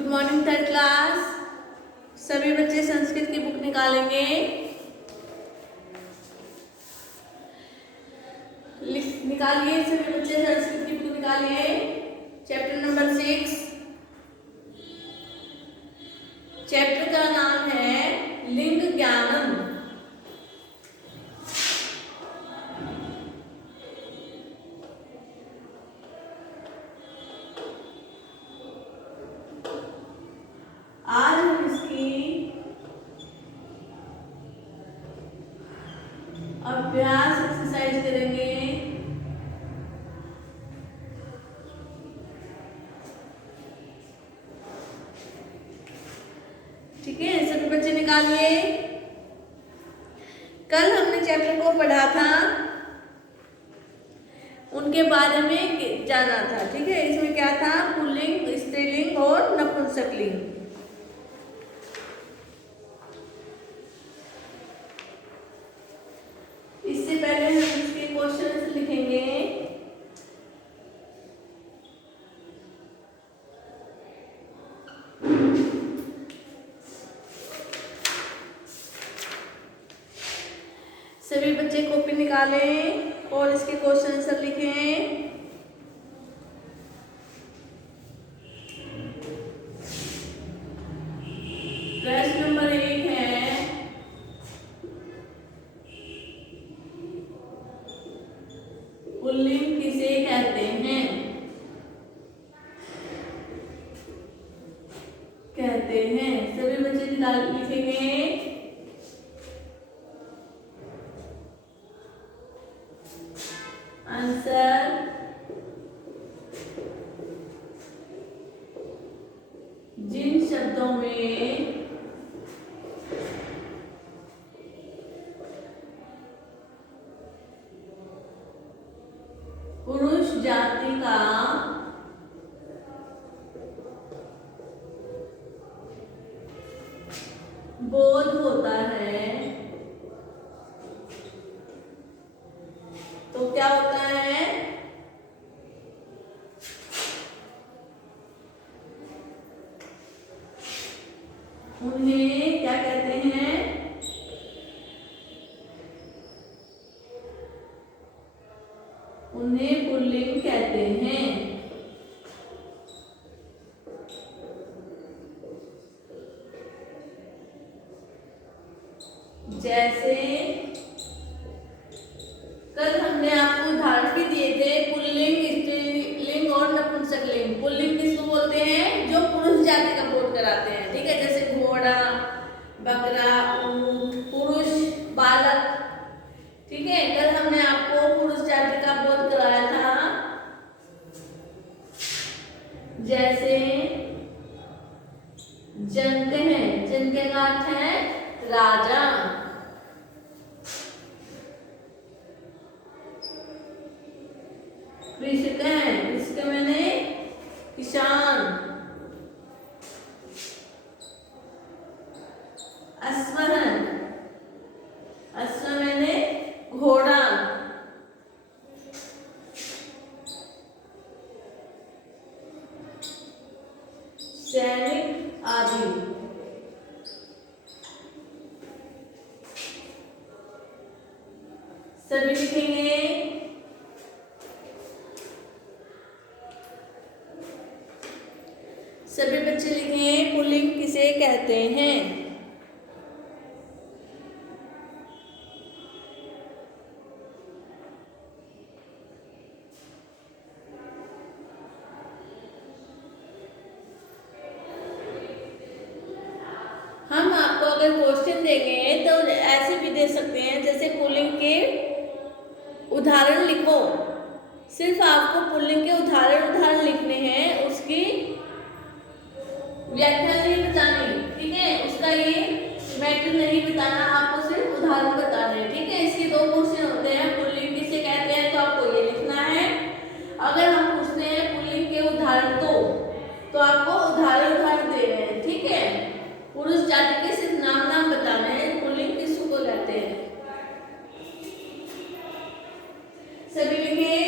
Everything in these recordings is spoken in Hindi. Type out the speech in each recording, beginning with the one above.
Good morning third class. सभी बच्चे संस्कृत की बुक निकालेंगे। निकालिए सभी बच्चे संस्कृत की बुक निकालिए। Chapter number 6। चैप्टर का नाम है लिंग ज्ञानम। आज हम इसकी अभ्यास एक्सरसाइज करेंगे। ठीक है, सभी बच्चे निकालिए। कल हमने चैप्टर को पढ़ा था, उनके बारे में जाना था। ठीक है, इसमें क्या था? पुल्लिंग, स्त्रीलिंग और नपुंसकलिंग। इससे पहले हम इसके क्वेश्चंस लिखेंगे। सभी बच्चे कॉपी निकालें और इसके क्वेश्चन आंसर लिखें। प्रश्न नंबर 1 है, पुल्लिंग किसे कहते हैं? सभी बच्चे लिखेंगे। आंसर जिन शब्दों में पुरुष जाति का बोध होता है, तो क्या होता है? उन्हें क्या कहते हैं? उन्हें पुल्लिंग कहते हैं। जैसे कल हमने आपको उदाहरण भी दिए थे, पुल्लिंग, स्त्रीलिंग और नपुंसकलिंग। पुल्लिंग किसको बोलते हैं? जो पुरुष जाति का बोध कराते हैं। ठीक है, जैसे घोड़ा, बकरा, ऊंट, पुरुष, बालक। ठीक है, कल हमने आपको पुरुष जाति का बोध कराया था। जैसे जनक है, जनक का अर्थ है राजा। कृषक है, कृषक मैंने किसान। अश्व है, अश्व मैंने घोड़ा। सैनिक आदि। सभी लिखेंगे। सभी बच्चे लिखें पुल्लिंग किसे कहते हैं? हम आपको अगर क्वेश्चन देंगे तो ऐसे भी दे सकते हैं, जैसे पुल्लिंग के उदाहरण लिखो। सिर्फ आपको पुल्लिंग के उदाहरण लिखने हैं, उसकी व्याख्या नहीं बतानी। ठीक है, उसका ये मैटर नहीं बताना, आपको सिर्फ उदाहरण बताने। ठीक है, इसके 2 क्वेश्चन होते हैं। पुल्लिंग किसे कहते हैं, तो आपको ये लिखना है। अगर हम पूछते हैं पुल्लिंग के उदाहरण तो आपको उदाहरण देने हैं। ठीक है, पुरुष जाति के सिर्फ नाम बताने हैं, पुल्लिंग किसको कहते हैं। सभी लिखे।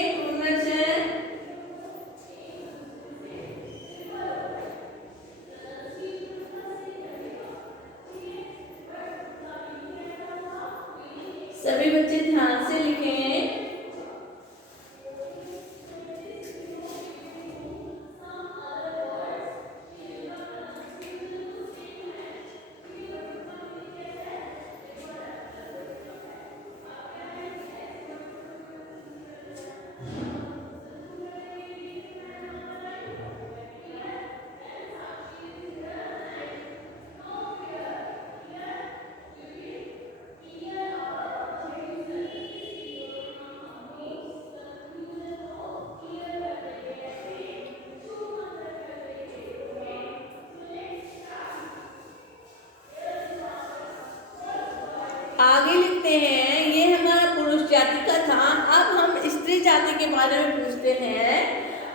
जाति के बारे में पूछते हैं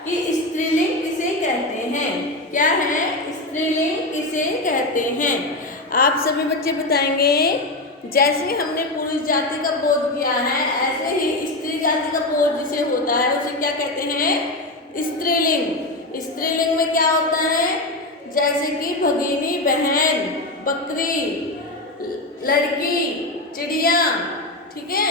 कि स्त्रीलिंग किसे कहते हैं। क्या है? स्त्रीलिंग किसे कहते हैं? आप सभी बच्चे बताएंगे। जैसे हमने पुरुष जाति का बोध किया है, ऐसे ही स्त्री जाति का बोध जिसे होता है उसे क्या कहते हैं? स्त्रीलिंग। स्त्रीलिंग में क्या होता है? जैसे कि भगिनी, बहन, बकरी, लड़की, चिड़िया, ठीक है,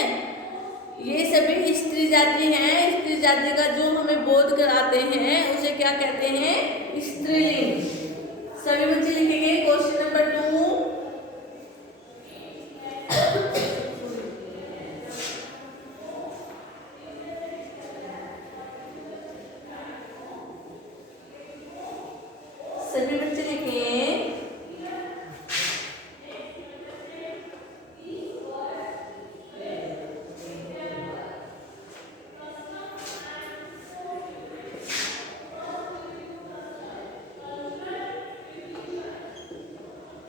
ये सभी स्त्री जाति हैं। स्त्री जाति का जो हमें बोध कराते हैं उसे क्या कहते हैं? स्त्रीलिंग। सभी बच्चे लिखेंगे क्वेश्चन नंबर 2। सभी बच्चे लिखें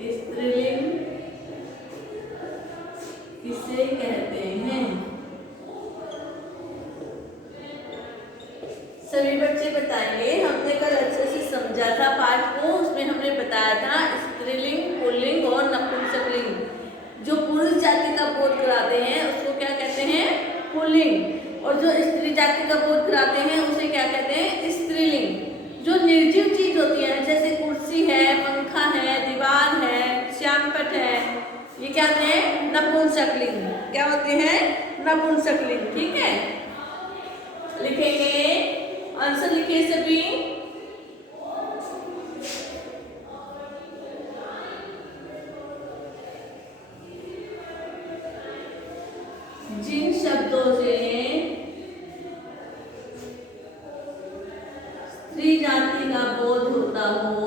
स्त्रीलिंग किसे कहते हैं। सभी बच्चे बताएंगे। हमने कल अच्छे से समझा था पाठ को, उसमें हमने बताया था स्त्रीलिंग, पुल्लिंग और नपुंसकलिंग। जो पुरुष जाति का बोध कराते हैं उसको क्या कहते हैं? पुल्लिंग। और जो स्त्री जाति का बोध कराते हैं उसे क्या कहते हैं? स्त्रीलिंग। जो निर्जीव चीज होती है जैसे कुर्सी है, पंखा है, दीवार है, श्यामपट है, ये क्या होते हैं? नपुंसकलिंग। क्या होते हैं? नपुंसकलिंग। ठीक है, लिखेंगे, आंसर लिखिए सभी। जिन शब्दों से स्त्री जाति का बोध होता हो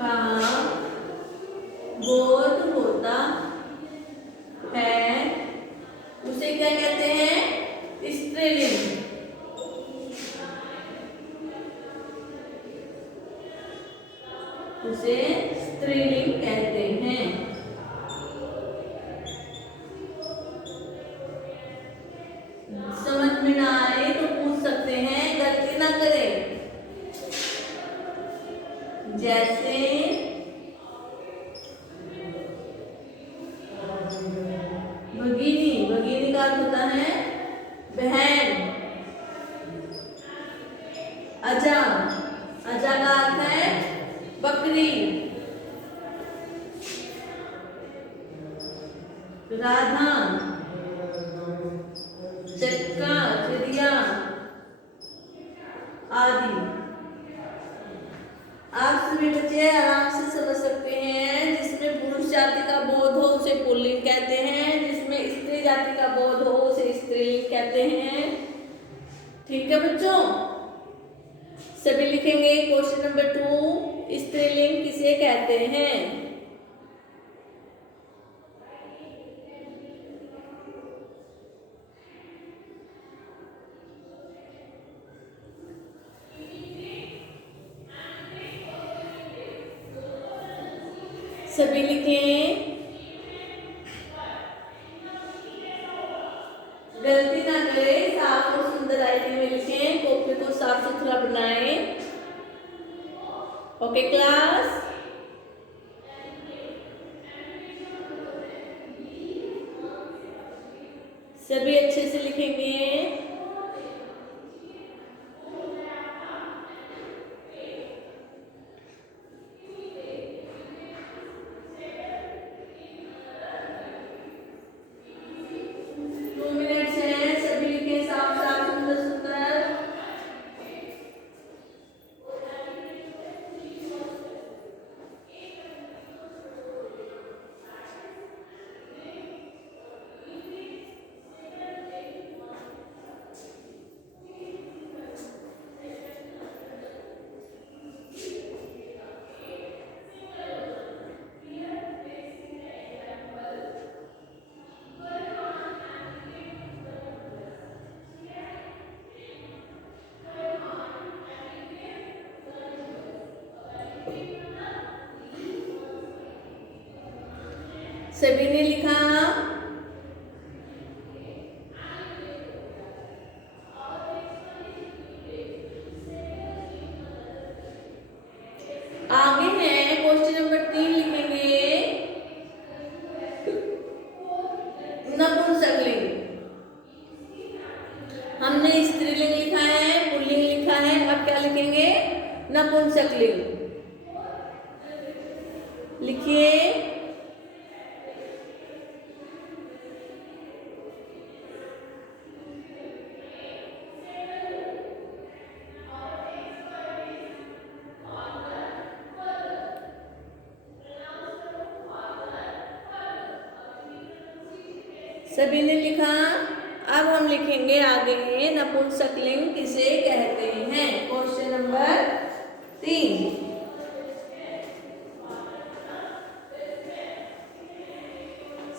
का बोध होता है उसे क्या कहते हैं? स्त्रीलिंग। उसे स्त्रीलिंग कहते हैं। समझ में ना आए तो पूछ सकते हैं, गलती ना करें। जैसे भगिनी, भगिनी का अर्थ होता है बहन। अजा, अजा का अर्थ है बकरी। राधा, चक्का, चिड़िया आदि। आप सभी बच्चे आराम से समझ सकते हैं। जिसमें पुरुष जाति का बोध हो उसे पुल्लिंग कहते हैं, जिसमें स्त्री जाति का बोध हो उसे स्त्रीलिंग कहते हैं। ठीक है बच्चों, सभी लिखेंगे क्वेश्चन नंबर 2, स्त्रीलिंग किसे कहते हैं। सभी लिखें, गलती ना करें, साफ और सुंदर राइटिंग में लिखें, कॉपी को साफ सुथरा बनाएं। ओके क्लास, सभी अच्छे से लिखेंगे। सभी ने लिखा? आगे है क्वेश्चन नंबर 3 लिखेंगे नपुंसकलिंग। हमने स्त्रीलिंग लिखा है, पुल्लिंग लिखा है, अब क्या लिखेंगे? नपुंसकलिंग। लिखिए। सभी ने लिखा? अब हम लिखेंगे आगे नपुंसकलिंग किसे कहते हैं। Question number 3।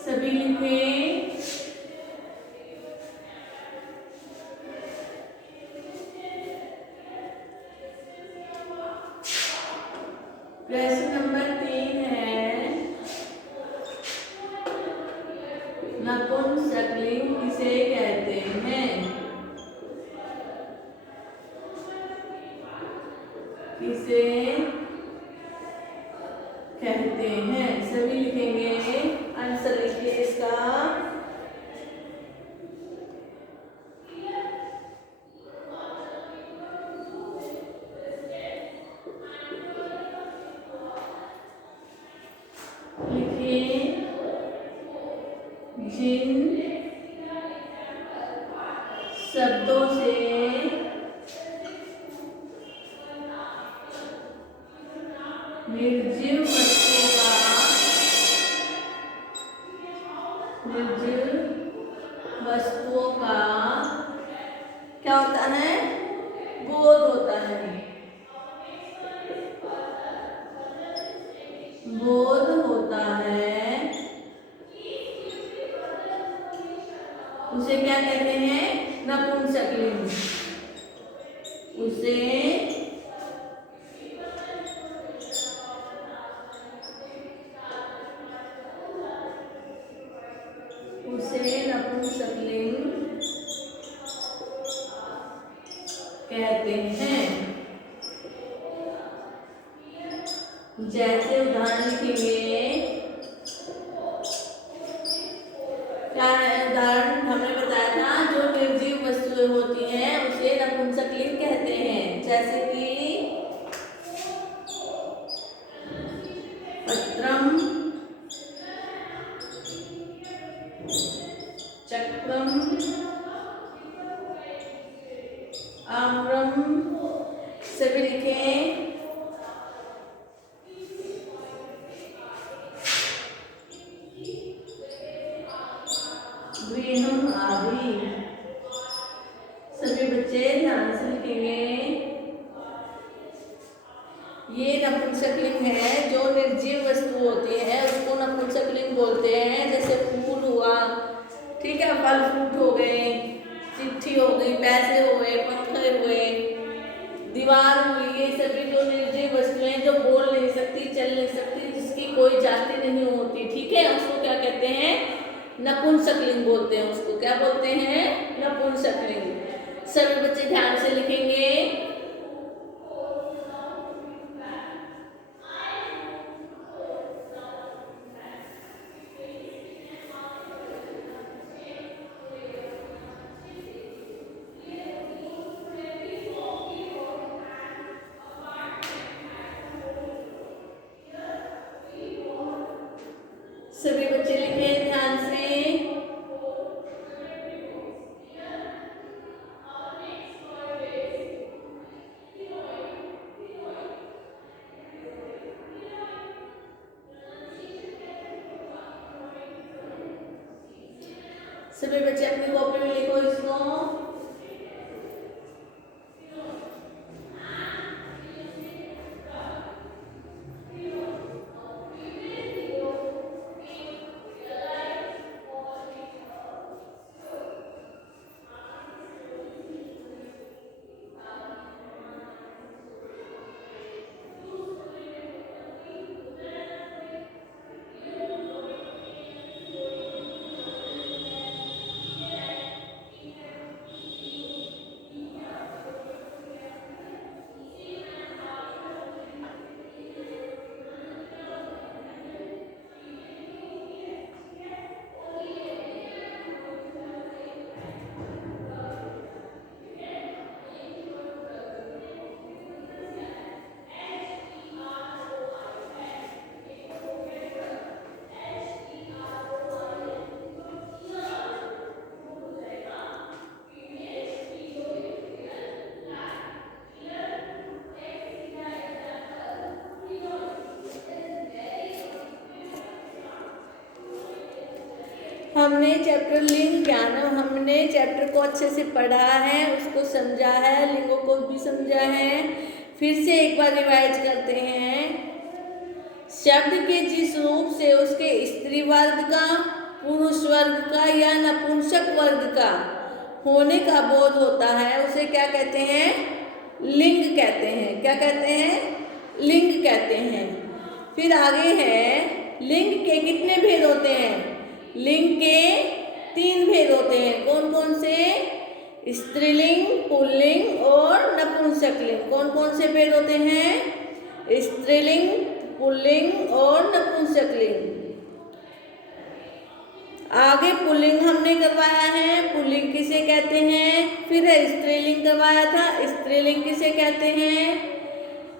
सभी लिखें। प्रश्न नंबर 3 है नपुंसकलिंग किसे कहते हैं? किसे कहते हैं? सभी लिखेंगे। आंसर लिखिए इसका। लिखिए। जिन शब्दों से निर्जीव वस्तुओं का क्या होता है? बोध होता है। बोध होता है, उसे क्या कहते हैं? नपुंसकलिंग। उसे नपुंसकलिंग कहते हैं। जैसे उदाहरण लिखेंगे। क्या उदाहरण हमने बताया था? जो निर्जीव वस्तुएं होती हैं उसे नपुंसकलिंग कहते हैं। जैसे कि पत्रम, चक्रम, आम्रम। सभी लिखें। ग्रीनम आदि। सभी बच्चे ध्यान से लिखेंगे। ये नपुंसकलिंग है। जो निर्जीव वस्तु होती है उसको नपुंसकलिंग बोलते हैं। जैसे फूल हुआ, ठीक है, फल फ्रूट हो गए, चिट्ठी हो गई, पैसे हो गए, पंखे हुए, दीवार हुई, ये सभी जो निर्जीव वस्तुएं जो बोल नहीं सकती, चल नहीं सकती, जिसकी कोई जाति नहीं होती, ठीक है, उसको क्या कहते हैं? नपुंसकलिंग बोलते हैं। उसको क्या बोलते हैं? नपुंसकलिंग। सभी बच्चे ध्यान से लिखेंगे। सभी बच्चे लिखें ध्यान से। सभी बच्चे अपनी कॉपी में लिखो इसको। हमने चैप्टर लिंग ज्ञानम, हमने चैप्टर को अच्छे से पढ़ा है, उसको समझा है, लिंगों को भी समझा है। फिर से एक बार रिवाइज करते हैं। शब्द के जिस रूप से उसके स्त्री वर्ग का, पुरुष वर्ग का या नपुंसक वर्ग का होने का बोध होता है उसे क्या कहते हैं? लिंग कहते हैं। क्या कहते हैं? लिंग कहते हैं। फिर आगे है, लिंग के कितने भेद होते हैं? लिंग के 3 भेद होते हैं। कौन कौन से? स्त्रीलिंग, पुल्लिंग और नपुंसक लिंग। कौन कौन से भेद होते हैं? स्त्रीलिंग, पुल्लिंग और नपुंसक लिंग। आगे पुल्लिंग हमने करवाया है, पुल्लिंग किसे कहते हैं? फिर है स्त्रीलिंग करवाया था, स्त्रीलिंग किसे कहते हैं?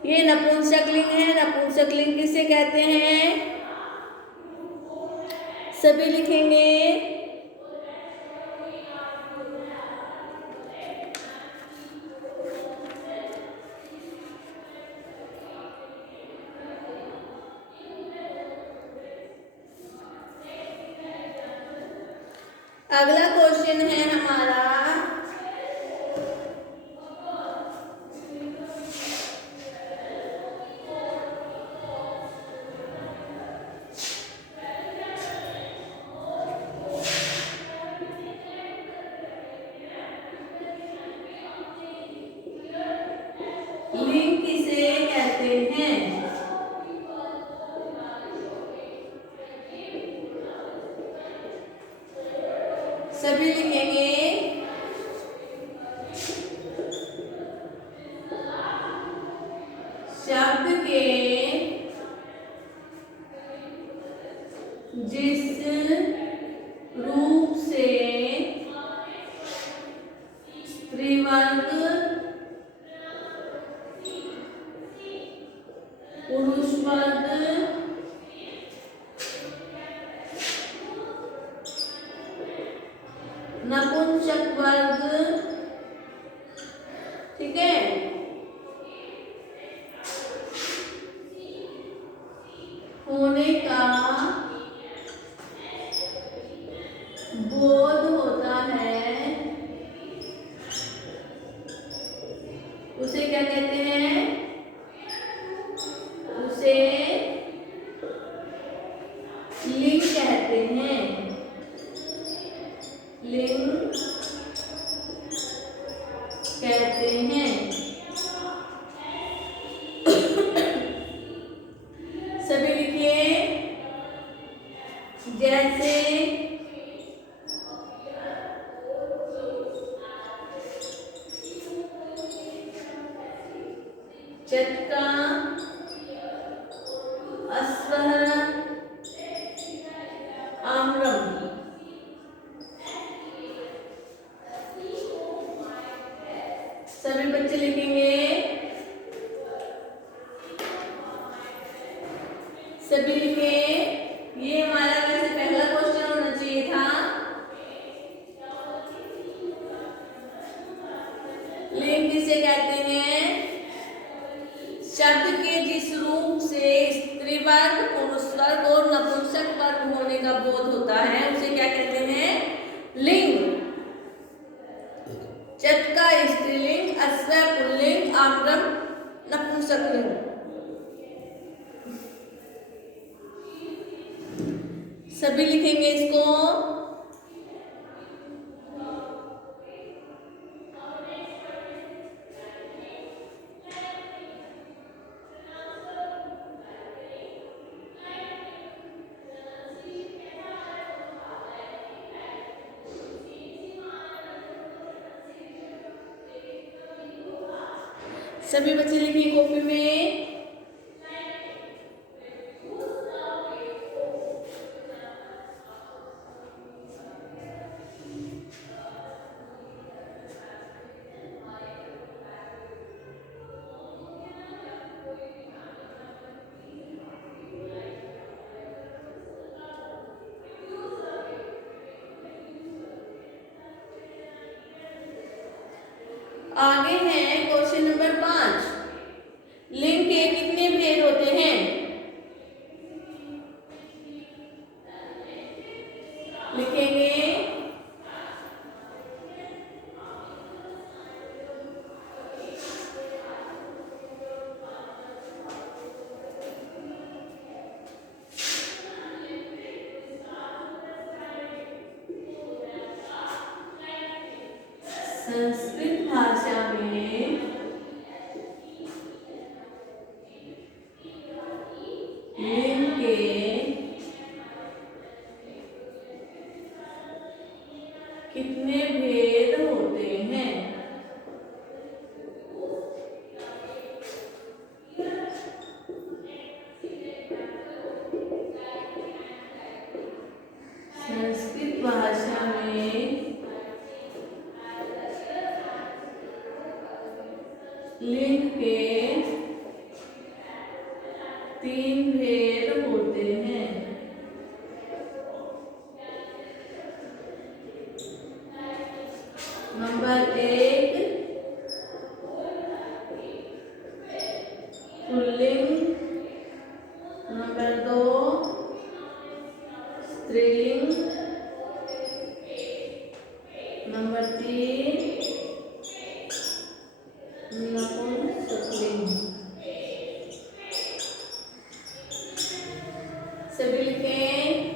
ये नपुंसक लिंग है, नपुंसक लिंग किसे कहते हैं? सभी लिखेंगे। अगला क्वेश्चन है हमारा, लिंग किसे कहते हैं? सभी लिखेंगे। शब्द के जिस रूप से स्त्री वर्ग, पुरुष वर्ग, नपुंसक वर्ग, ठीक है, होने का बोध होता है उसे क्या कहते हैं? उसे लिंग कहते हैं। लिंग कहते हैं। सभी लिखिए। जैसे चटका, अस्वह, आम्रम। सभी बच्चे लिखेंगे। सभी लिखे। ये हमारा वैसे पहला क्वेश्चन होना चाहिए था। लिंग किसे कहते हैं? शब्द के जिस रूप से स्त्री वर्ग, पुरुष वर्ग और नपुंसक वर्ग होने का बोध होता है उसे क्या कहते हैं? लिंग। चटका स्त्रीलिंग, अस्व पुल्लिंग, आम्रम नपुंसक लिंग। सभी लिखेंगे इसको। सभी बच्चे लिखिए कॉपी में। आगे है क्वेश्चन नंबर 5। लिंग के कितने भेद होते हैं? लिखेंगे संस्कृत भाषा में लिंग के कितने भेद होते हैं। संस्कृत भाषा में लिंग के 3 भेद होते हैं। नंबर 1 पुल्लिंग, नंबर 2 स्त्रीलिंग, नंबर 3 नपुंसकलिंग। सभी लिखें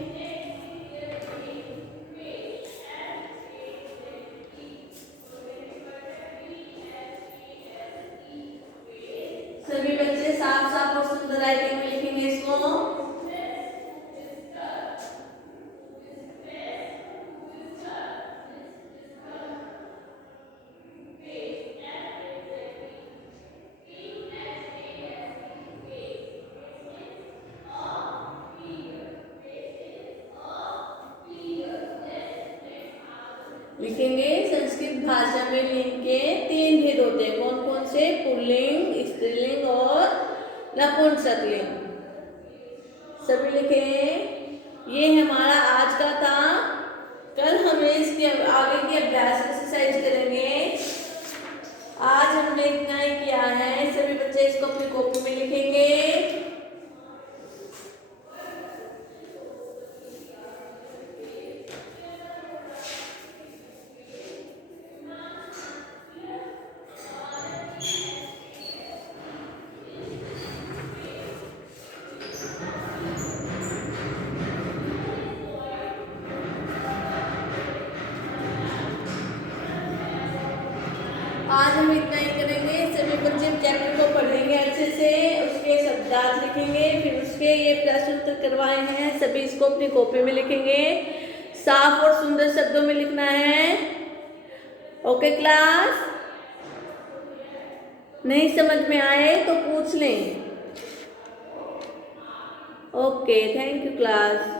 सभी बच्चे साफ साफ और सुंदर राइटिंग में लिखेंगे इसको। लिखेंगे संस्कृत भाषा में लिंग के 3 भेद होते हैं। कौन कौन से? पुल्लिंग, स्त्रीलिंग और नपुंसकलिंग। सभी लिखें। ये हमारा आज का था। कल हमें इसके आगे की अभ्यास एक्सरसाइज करेंगे। आज हमने इतना ही किया है। सभी बच्चे इसको अपनी कॉपी में लिखेंगे। आज हम इतना ही करेंगे। सभी बच्चे चैप्टर को पढ़ेंगे अच्छे से, उसके शब्दार्थ लिखेंगे, फिर उसके ये प्रश्न उत्तर करवाए हैं सभी इसको अपनी कॉपी में लिखेंगे। साफ और सुंदर शब्दों में लिखना है। Okay class? नहीं समझ में आए तो पूछ लें। Okay, thank you class.